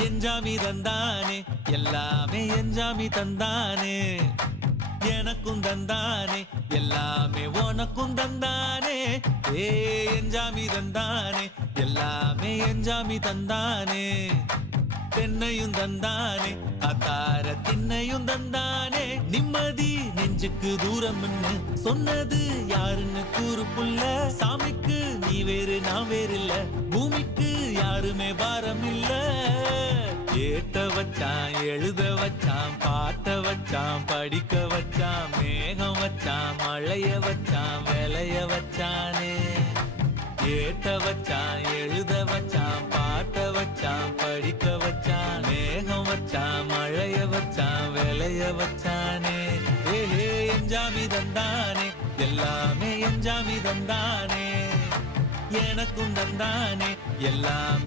எஞ்சாமி தந்தானே எல்லாமே எஞ்சாமி தந்தானே எனக்கும் தந்தானே எல்லாமே உனக்கும் தந்தானே ஏ எஞ்சாமி தந்தானே எல்லாமே எஞ்சாமி தந்தானே தென்னையும் தந்தானே அத்தார திண்ணையும் தந்தானே நிம்மதி நெஞ்சுக்கு தூரம்னு சொன்னது யாருன்னு கூறு புள்ள சாமிக்கு நீ வேறு நான் வேறு இல்ல பூமிக்கு யாருமே பாரம் இல்ல ஏட்ட வச்சான் எழுத வச்சான் பாட்ட வச்சான் படிக்க வச்சான் மேகம் வச்சான் மழைய வச்சான் விளைய வச்சானே ஏட்ட வச்சான் எழுத வச்சான் பாட்ட வச்சான் படிக்க வச்சான் மேகம் வச்சான் மழைய வச்சான் விளைய வச்சானே ஏஹே எஞ்சாமி தந்தானே எல்லாமே எஞ்சாமி தந்தானே எனக்கும் தந்தானே எல்லாம்